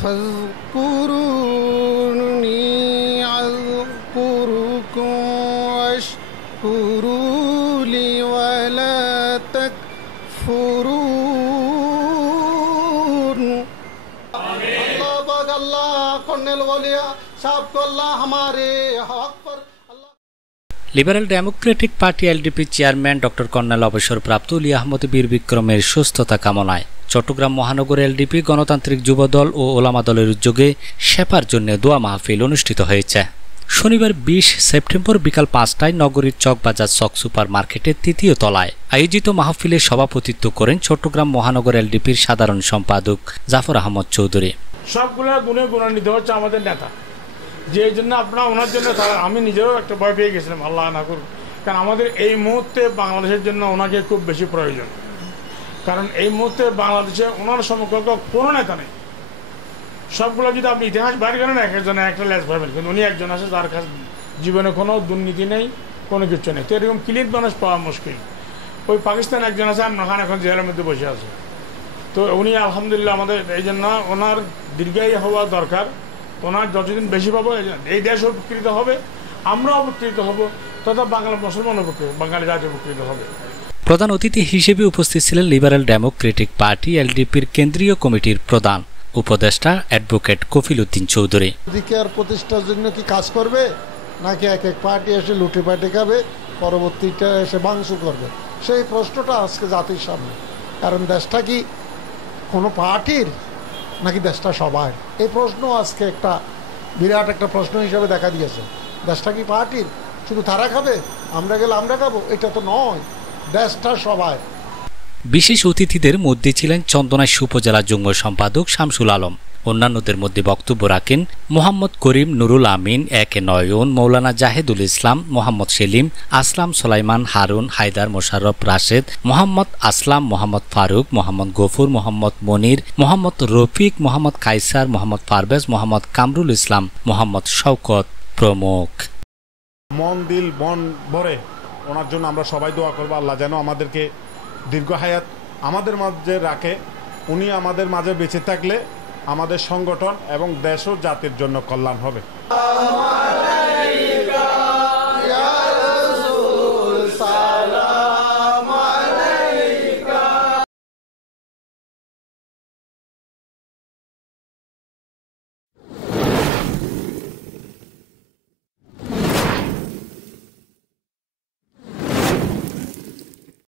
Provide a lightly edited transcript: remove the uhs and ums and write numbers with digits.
فاذكروني أذكركم واشكروا لي ولا تكفرون अल्लाह पाक अल्लाह कौनल वालिया साहब को अल्लाह हमारे हक पर। Liberal Democratic party LDP chairman doctor colonel অবসরপ্রাপ্ত অলি আহমদ বীর বিক্রমের সুস্থতা কামনায় চট্টগ্রাম মহানগর এলডিপি গণতান্ত্রিক যুবদল ও ওলামা দলের উদ্যোগে সেবার জন্য দোয়া মাহফিল অনুষ্ঠিত হয়েছে। শনিবার ২০ সেপ্টেম্বর বিকাল ৫টায় নগরীর চকবাজার চক সুপার মার্কেটের ৩য় তলায় আয়োজিত মাহফিলে সভাপতিত্ব করেন চট্টগ্রাম মহানগর এলডিপির সাধারণ সম্পাদক জাফর আহমদ চৌধুরী। সবগুলো গুণে গুণান্বিত হচ্ছে আমাদের নেতা, যে জন্য আপনারা ওনার জন্য আমি নিজেও একটা ভয় পেয়ে গেছিলাম, আল্লাহ না করুন, কারণ আমাদের এই মুহূর্তে বাংলাদেশের জন্য ওনাকে খুব বেশি প্রয়োজন। কারণ এই মুহূর্তে বাংলাদেশে ওনার সমকক্ষ কোনো নেতা নেই। সবগুলো যদি আপনি ইতিহাস বাইর করেন এক একজনে একটা লেজ পাবেন, কিন্তু উনি একজন আছে যার কাছে জীবনে কোনো দুর্নীতি নেই, কোনো কিছু নেই। তো এরকম ক্লিন মানুষ পাওয়া মুশকিল। ওই পাকিস্তান একজন আছে, আমরা খান এখন জেলের মধ্যে বসে আছে। তো উনি আলহামদুলিল্লাহ আমাদের এই জন্য ওনার দীর্ঘায়ী হওয়া দরকার। ওনার যতদিন বেশি পাবো এই দেশ উপকৃত হবে, আমরাও উপকৃত হব, তথা বাংলা মুসলমান বাঙালি জাতি উপকৃত হবে। প্রধান অতিথি হিসেবে উপস্থিত ছিলেন লিবারেল ডেমোক্রেটিক পার্টি এলডিপির কেন্দ্রীয় কমিটির প্রধান উপদেষ্টা অ্যাডভোকেট কফিল উদ্দিন চৌধুরী। অধিকার প্রতিষ্ঠার জন্য কি কাজ করবে, নাকি এক এক পার্টি এসে লুটে পাটে খাবে, পরবর্তীটা এসে ভাঙচুর করবে, সেই প্রশ্নটা আজকে জাতির সামনে। কারণ দেশটা কি কোনো পার্টির নাকি দেশটা সবার, এই প্রশ্ন আজকে একটা বিরাট একটা প্রশ্ন হিসেবে দেখা দিয়েছে। দেশটা কি পার্টির, শুধু তারা খাবে আমরা গেলে আমরা খাবো, এটা তো নয়, দেশটা সবার। বিশেষ অতিথিদের মধ্যে ছিলেন চন্দনাইশ উপজেলা যুগ্ম সম্পাদক শামসুল আলম। অন্যান্যদের মধ্যে বক্তব্য রাখেন মোহাম্মদ করিম, নুরুল আমিন, একে নয়ন, মৌলানা জাহেদুল ইসলাম, মোহাম্মদ সেলিম, আসলাম, সোলাইমান, হারুন, হায়দার, মোশাররফ, রাশেদ, মোহাম্মদ আসলাম, মোহাম্মদ ফারুক, মোহাম্মদ গফুর, মোহাম্মদ মনির, মোহাম্মদ রফিক, মোহাম্মদ কাইসার, মোহাম্মদ পারভেজ, মোহাম্মদ কামরুল ইসলাম, মোহাম্মদ শওকত প্রমুখ। মন দিল মন ভরে ওনার জন্য আমরা সবাই দোয়া করবো, আল্লাহ যেন আমাদেরকে দীর্ঘ হায়াত আমাদের মাঝে রাখে। উনি আমাদের মাঝে বেঁচে থাকলে আমাদের সংগঠন এবং দেশ ও জাতির জন্য কল্যাণ হবে।